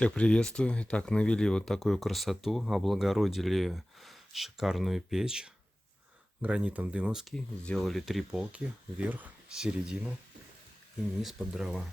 Всех приветствую. Итак, навели вот такую красоту, облагородили шикарную печь гранитом дымовский. Сделали 3 полки, верх, середина и низ под дрова.